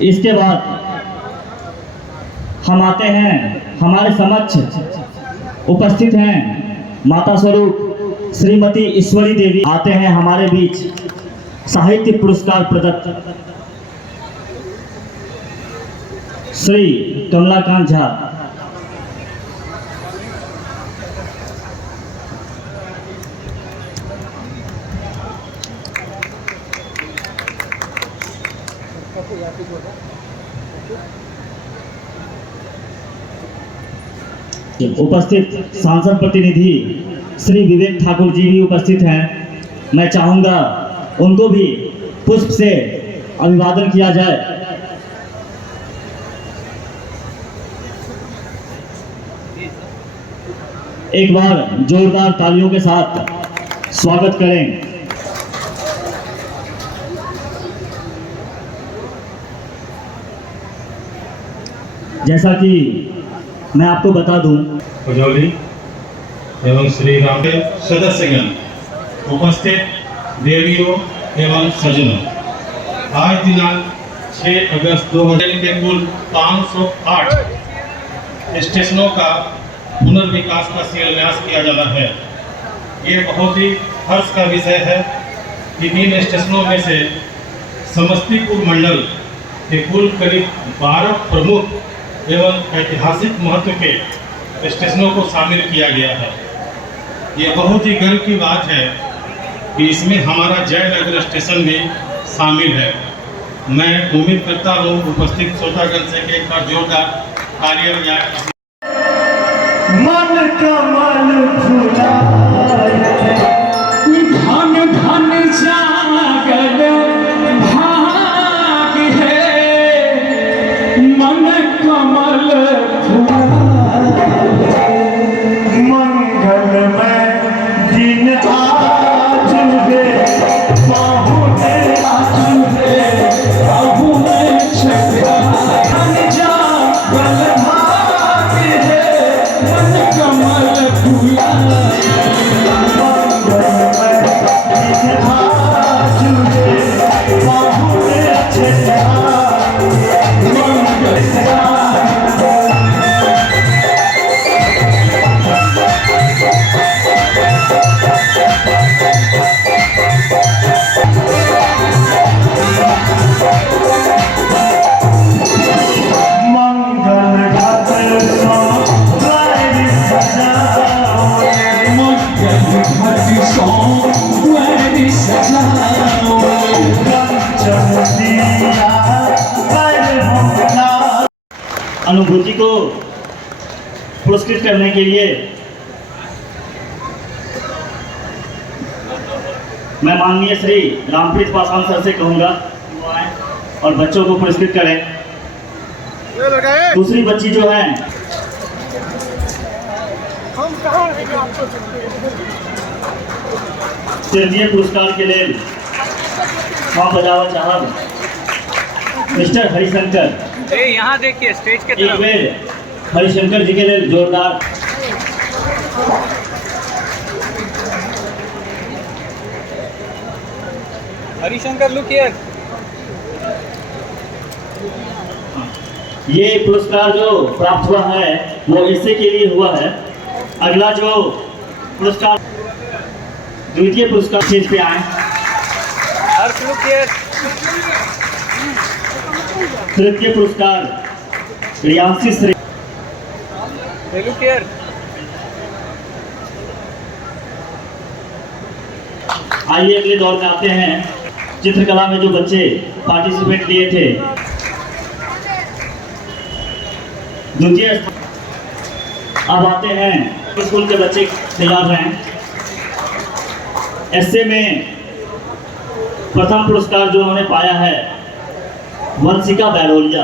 इसके बाद हम आते हैं, हमारे समक्ष उपस्थित हैं माता स्वरूप श्रीमती ईश्वरी देवी आते हैं हमारे बीच साहित्य पुरस्कार प्रदत्त श्री कमलाकांत झा। उपस्थित सांसद प्रतिनिधि श्री विवेक ठाकुर जी भी उपस्थित हैं। मैं चाहूंगा उनको भी पुष्प से अभिवादन किया जाए। एक बार जोरदार तालियों के साथ स्वागत करें। जैसा कि मैं आपको बता दूं, खजौली एवं श्री राम के सदस्यगण, उपस्थित देवियों एवं सज्जनों, आज दिनांक 6 अगस्त 2000 के कुल 508 स्टेशनों का पुनर्विकास का शिलान्यास किया जाना है। ये बहुत ही हर्ष का विषय है कि इन स्टेशनों में से समस्तीपुर मंडल के कुल करीब 12 प्रमुख एवं ऐतिहासिक महत्व के स्टेशनों को शामिल किया गया है। ये बहुत ही गर्व की बात है कि इसमें हमारा जयनगर स्टेशन भी शामिल है। मैं उम्मीद करता हूँ उपस्थित श्रोतागण से एक बार जोरदार तालियां बजाएं। मन कमल फुलाए धन धन जागल भाग है, मन कमल फुलाए मंगल में दिन आज है, बहुत आज है, प्रभु ने छका धन जागल भाग है, मन कमल फुलाए अनुभूति को पुरस्कृत करने के लिए मैं माननीय श्री रामप्रीत पासवान सर से कहूंगा और बच्चों को पुरस्कृत करें। दूसरी बच्ची जो है तृतीय पुरस्कार के लिए वहाँ बजावा साहब मिस्टर हरिशंकर, यहाँ देखिए स्टेज के एक बार हरिशंकर जी के लिए जोरदार। Harishankar look here. ये पुरस्कार जो प्राप्त हुआ है वो इससे के लिए हुआ है। अगला जो पुरस्कार द्वितीय पुरस्कार स्टेज पे आए। हर्ष लुक हियर। तृतीय पुरस्कार रियांशी श्री लुक हियर। आइए अगले दौर में आते हैं। चित्रकला में जो बच्चे पार्टिसिपेट किए थे, द्वितीय अब आते हैं स्कूल के बच्चे तैयार हैं। ऐसे में प्रथम पुरस्कार जो उन्होंने पाया है वंशिका बैरोलिया।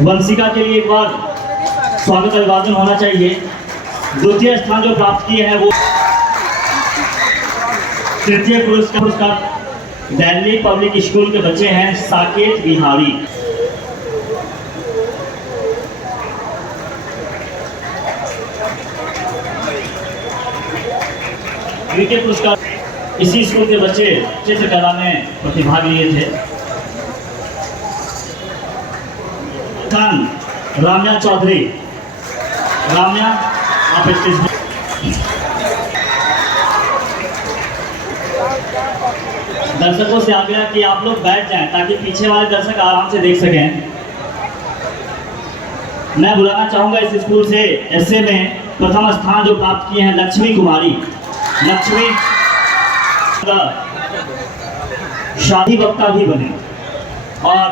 वंशिका के लिए एक बार स्वागत अभिवादन होना चाहिए। द्वितीय स्थान जो प्राप्त किए हैं वो तृतीय पुरस्कार दिल्ली पब्लिक स्कूल के बच्चे हैं साकेत बिहारी। द्वितीय पुरस्कार इसी स्कूल के बच्चे चित्रकला में प्रतिभाग लिए थे। खान राम्या चौधरी, राम्या आप स्टेज पर। दर्शकों से आग्रह कि आप लोग बैठ जाएं ताकि पीछे वाले दर्शक आराम से देख सकें। मैं बुलाना चाहूंगा इस स्कूल से एसए में प्रथम स्थान जो प्राप्त किए हैं लक्ष्मी कुमारी, लक्ष्मी शादी वक्ता भी बने। और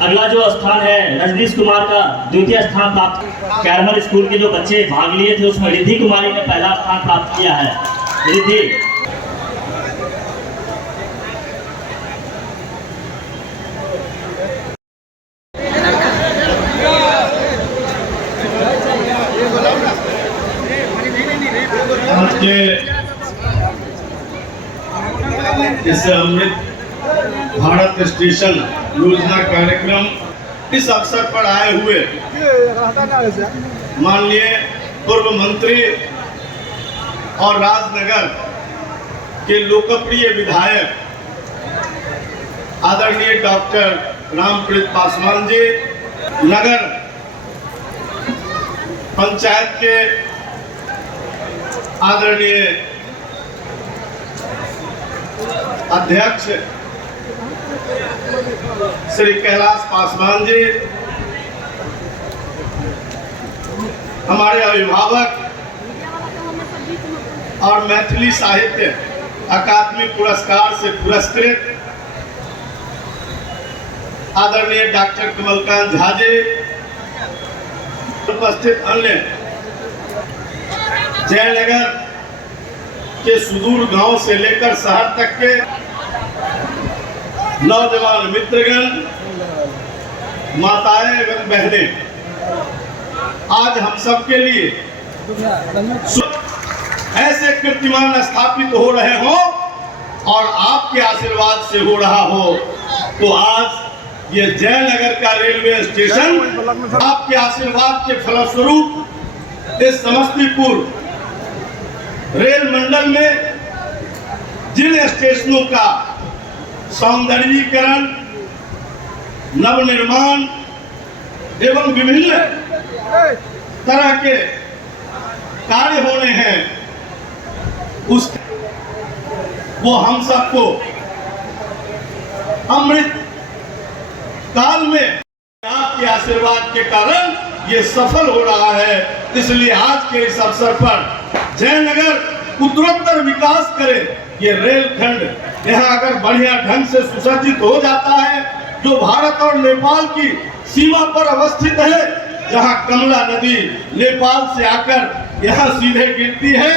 अगला जो स्थान है रजनीश कुमार का द्वितीय स्थान प्राप्त। कैरमल स्कूल के जो बच्चे भाग लिए थे उसमें रिद्धि कुमारी ने पहला स्थान प्राप्त किया है। रिद्धि आज के इस अमृत भारत स्टेशन योजना कार्यक्रम इस अवसर पर आए हुए माननीय पूर्व मंत्री और राजनगर के लोकप्रिय विधायक आदरणीय डॉक्टर रामप्रीत पासवान जी, नगर पंचायत के आदरणीय अध्यक्ष श्री कैलाश पासवान जी, हमारे अभिभावक और मैथिली साहित्य अकादमी पुरस्कार से पुरस्कृत आदरणीय डॉक्टर कमलकांत झा जी, उपस्थित अन्य जयनगर के सुदूर गांव से लेकर शहर तक के नौजवान मित्रगण, माताएं एवं बहनें, आज हम सबके लिए ऐसे कीर्तिमान स्थापित हो रहे हो और आपके आशीर्वाद से हो रहा हो, तो आज ये जयनगर का रेलवे स्टेशन आपके आशीर्वाद के फलस्वरूप इस समस्तीपुर रेल मंडल में जिन स्टेशनों का सौंदर्यीकरण, नवनिर्माण एवं विभिन्न तरह के कार्य होने हैं, उस वो हम सबको अमृत काल में आपके आशीर्वाद के कारण ये सफल हो रहा है। इसलिए आज के इस अवसर पर जयनगर उत्तरोत्तर विकास करे। ये रेलखंड यहाँ अगर बढ़िया ढंग से सुसज्जित हो जाता है, जो भारत और नेपाल की सीमा पर अवस्थित है, जहाँ कमला नदी नेपाल से आकर यहाँ सीधे गिरती है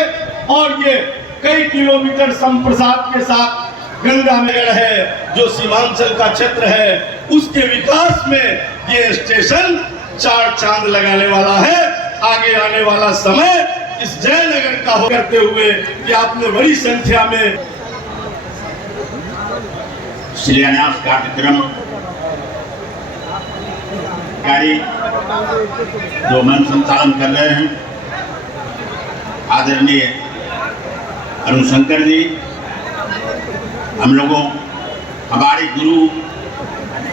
और ये कई किलोमीटर संप्रसाद के साथ गंगा में है, जो सीमांचल का क्षेत्र है, उसके विकास में ये स्टेशन चार चांद लगाने वाला है। आगे आने वाला समय इस जयनगर का हो करते हुए कि आपने बड़ी संख्या में शिलान्यास कार्यक्रम जो मन संचालन कर रहे हैं आदरणीय अरुण शंकर जी, हम लोगों हमारे गुरु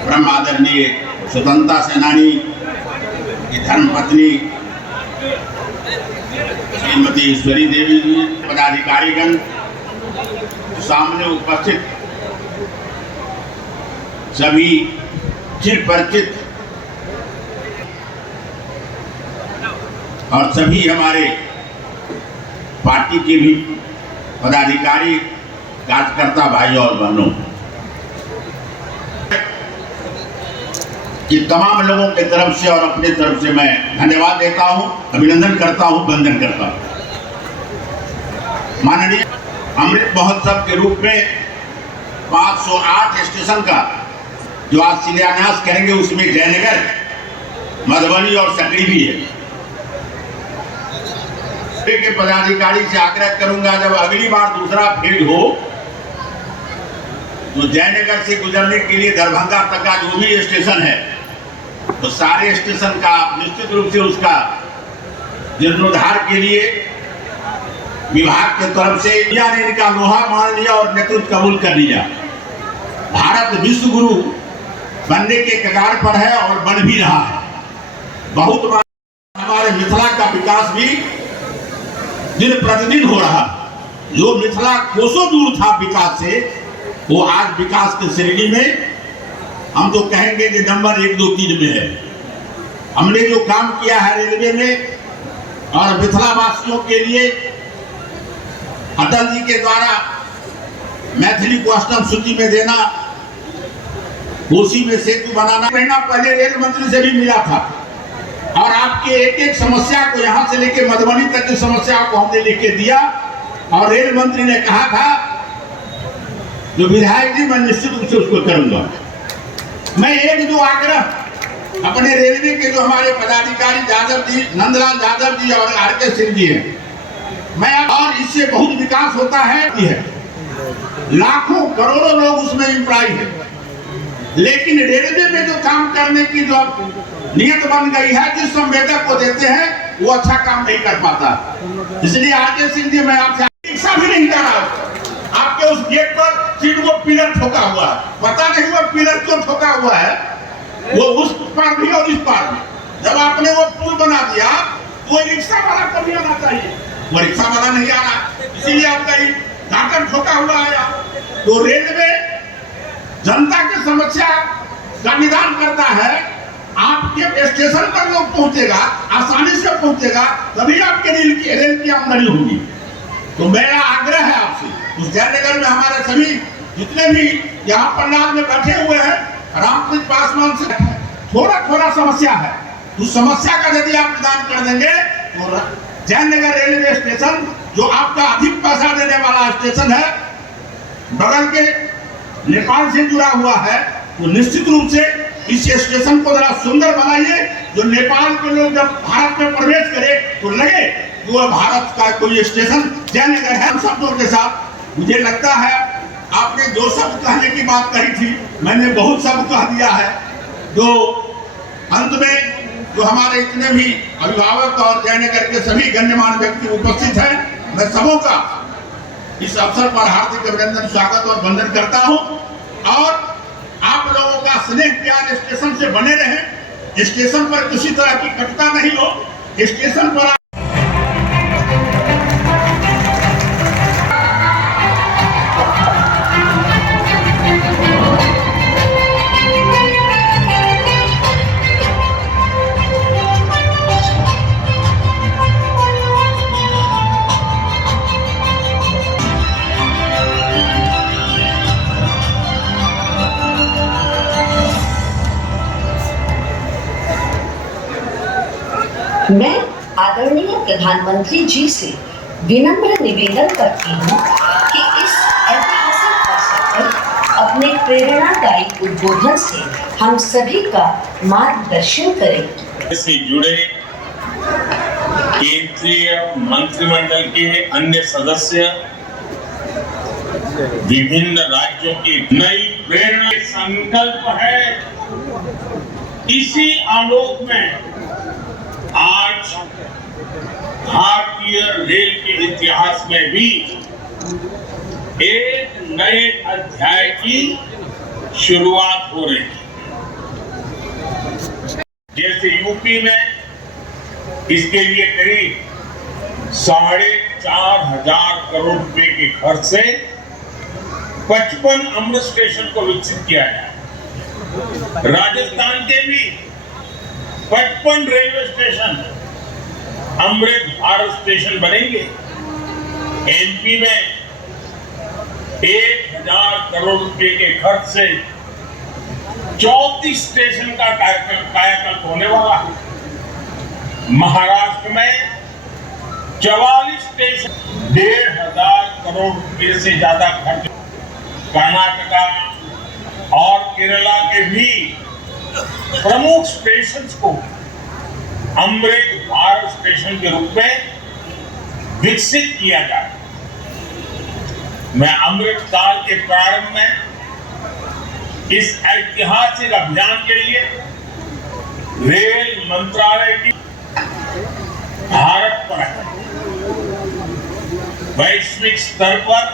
परम आदरणीय स्वतंत्रता सेनानी की धर्मपत्नी श्रीमती ईश्वरी देवी जी, पदाधिकारीगण, सामने उपस्थित सभी चिर परिचित और सभी हमारे पार्टी के भी पदाधिकारी, कार्यकर्ता भाई और बहनों, कि तमाम लोगों की तरफ से और अपनी तरफ से मैं धन्यवाद देता हूं, अभिनंदन करता हूं, वंदन करता हूं। माननीय अमृत महोत्सव के रूप में 508 स्टेशन का जो आज शिलान्यास करेंगे, उसमें जयनगर, मधुबनी और सकड़ी भी है। के पदाधिकारी से आग्रह करूंगा, जब अगली बार दूसरा फेज हो तो जयनगर से गुजरने के लिए दरभंगा तक का जो भी स्टेशन है, तो सारे स्टेशन का आप निश्चित रूप से उसका जीर्णोद्धार के लिए विभाग की तरफ से ने इनका लोहा मान लिया और नेतृत्व कबूल कर लिया। भारत विश्व गुरु बनने के कगार पर है और बन भी रहा है। बहुत बार हमारे मिथिला का विकास भी दिन प्रतिदिन हो रहा। जो मिथिला कोसों दूर था विकास से, वो आज विकास की श्रेणी में हम तो कहेंगे कि नंबर 1, 2, 3 में है। हमने जो काम किया है रेलवे में और मिथिला वासियों के लिए अटल जी के द्वारा मैथिली को अष्टम सूची में देना, कोसी में सेतु बनाना। महीना पहले रेल मंत्री से भी मिला था और आपके एक एक समस्या को, यहां से लेके मधुबनी तक की समस्या को हमने लिख के दिया और रेल मंत्री ने कहा था जो विधायक जी मैं निश्चित रूप से उसको करूंगा। मैं एक दो आग्रह अपने रेलवे के जो हमारे पदाधिकारी यादव जी, नंदलाल यादव जी और आर.के. सिंह जी हैं, मैं और इससे बहुत विकास होता है। लाखों करोड़ों लोग उसमें एम्प्लॉय है, लेकिन रेलवे में जो काम करने की जो नियत बन गई है, जिस संवेदक को देते हैं वो अच्छा काम नहीं कर पाता। इसलिए आर.के. सिंह जी मैं आपसे रिक्शा भी नहीं कर रहा। आपके उस गेट पर सिर्फ वो पिलर ठोका हुआ है, पता नहीं वो पिलर क्यों ठोका हुआ है, वो उस पार भी और इस पार भी। जब आपने वो पुल बना दिया, वो रिक्शा वाला को भी आना चाहिए, वो रिक्शा वाला नहीं आ रहा, इसीलिए आपका ढाकन ठोका हुआ है। तो रेलवे जनता की समस्या का निदान करता है। आपके स्टेशन पर लोग पहुंचेगा, आसानी से पहुंचेगा, तभी आपके रेल की आमदनी होगी। तो मेरा आग्रह है आपसे, उस जयनगर में हमारे सभी जितने भी यहाँ पंडाल में बैठे हुए हैं, रामकृष्ण पासवान से थोड़ा थोड़ा समस्या है, उस समस्या का यदि आप निदान कर देंगे तो जयनगर रेलवे स्टेशन जो आपका अधिक पैसा देने वाला स्टेशन है, बगल के नेपाल से जुड़ा हुआ है, तो निश्चित रूप से इस स्टेशन को जरा सुंदर बनाइए। जो नेपाल के लोग जब भारत में प्रवेश करे तो लगे वो भारत का कोई स्टेशन जयनगर है। हम शब्दों के साथ मुझे लगता है आपने 2 शब्द कहने की बात कही थी, मैंने बहुत शब्द कह दिया है। तो अंत में जो हमारे इतने भी अभिभावक और जयनगर के सभी गण्यमान्य व्यक्ति उपस्थित हैं, मैं सबों का इस अवसर पर हार्दिक अभिनंदन, स्वागत और वंदन करता हूं। और आप लोगों का स्नेह प्यार स्टेशन से बने रहे, स्टेशन पर किसी तरह की कटुता नहीं हो, स्टेशन पर मैं आदरणीय प्रधानमंत्री जी से विनम्र निवेदन करती हूँ कि इस ऐतिहासिक अवसर पर अपने प्रेरणादायी उद्बोधन से हम सभी का मार्गदर्शन करें। से जुड़े केंद्रीय मंत्रिमंडल के अन्य सदस्य, विभिन्न राज्यों की नई प्रेरणा संकल्प है। इसी आलोक में आज भारतीय रेल के इतिहास में भी एक नए अध्याय की शुरुआत हो रही है। जैसे यूपी में इसके लिए करीब 4,500 करोड़ रुपए के खर्च से 55 अमृत स्टेशन को विकसित किया गया। राजस्थान के भी 55 railway station Amrit Bharat station बनेंगे। एमपी में 1,000 करोड़ रुपए के खर्च से 34 स्टेशन का कायाकल्प होने वाला है। महाराष्ट्र में 44 स्टेशन 1,500 करोड़ रुपए से ज्यादा खर्च। कर्नाटका और केरला के भी प्रमुख स्टेशन को अमृत भारत स्टेशन के रूप में विकसित किया जाए। मैं अमृत काल के प्रारंभ में इस ऐतिहासिक अभियान के लिए रेल मंत्रालय की भारत पर वैश्विक स्तर पर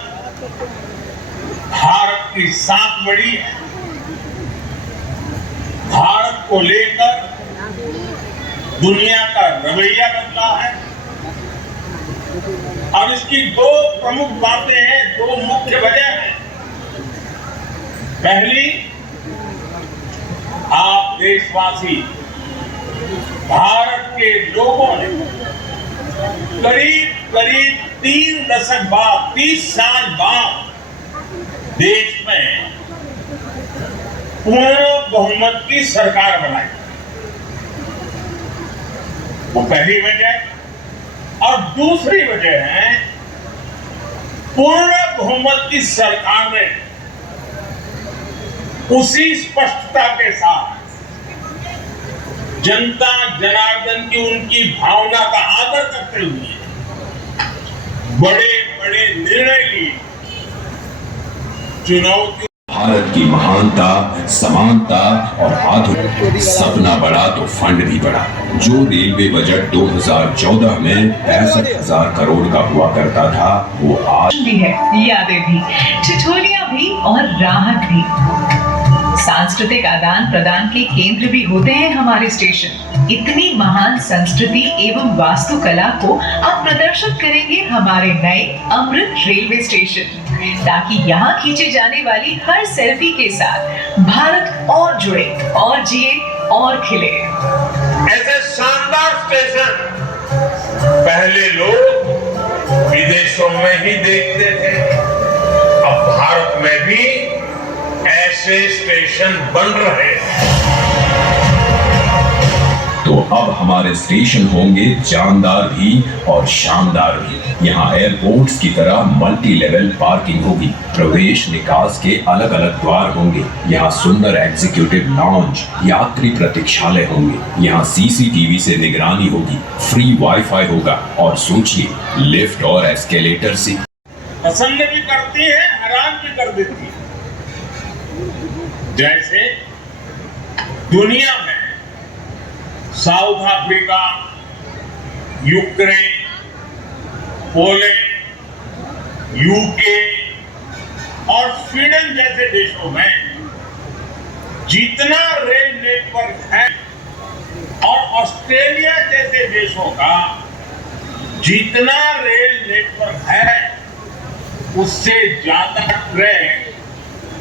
भारत की साख बढ़ी है। को लेकर दुनिया का रवैया बदला है। और इसकी दो प्रमुख बातें हैं, दो मुख्य वजह हैं। पहली, आप देशवासी, भारत के लोगों ने करीब 3 दशक बाद, 30 साल बाद देश में पूर्ण बहुमत की सरकार बनाई। वो पहली वजह। और दूसरी वजह है, पूर्ण बहुमत की सरकार ने उसी स्पष्टता के साथ जनता जनार्दन की उनकी भावना का आदर करते हुए बड़े बड़े निर्णय लिए। चुनौती भारत की महानता, समानता और आधुनिक सपना बढ़ा तो फंड भी बढ़ा। जो रेलवे बजट 2014 में 65,000 करोड़ का हुआ करता था, वो आज भी है, यादें भी, ठिठोलियां भी और राहत भी। सांस्कृतिक आदान प्रदान के केंद्र भी होते हैं हमारे स्टेशन। इतनी महान संस्कृति एवं वास्तुकला को अब प्रदर्शित करेंगे हमारे नए अमृत रेलवे स्टेशन, ताकि यहाँ खींची जाने वाली हर सेल्फी के साथ भारत और जुड़े और जिए और खिले। ऐसे शानदार स्टेशन पहले लोग विदेशों में ही देखते थे। अब भारत में भी ऐसे स्टेशन बन रहे हैं। तो अब हमारे स्टेशन होंगे जानदार भी और शानदार भी। यहाँ एयरपोर्ट्स की तरह मल्टी लेवल पार्किंग होगी। प्रवेश निकास के अलग अलग द्वार होंगे। यहाँ सुंदर एग्जीक्यूटिव लॉन्ज, यात्री प्रतीक्षालय होंगे। यहाँ सीसीटीवी से निगरानी होगी, फ्री वाईफाई होगा और सोचिए, लिफ्ट और एस्केलेटर से पसंद भी करती है, हैरान भी कर देती है। जैसे दुनिया में south Africa, Ukraine, Poland, UK और स्वीडन जैसे देशों में जितना रेल नेटवर्क है और ऑस्ट्रेलिया जैसे देशों का जितना रेल नेटवर्क है, उससे ज्यादा ट्रैक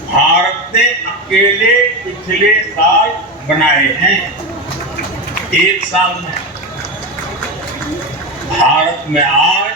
भारत ने अकेले पिछले साल बनाए हैं। एक साल में भारत में आज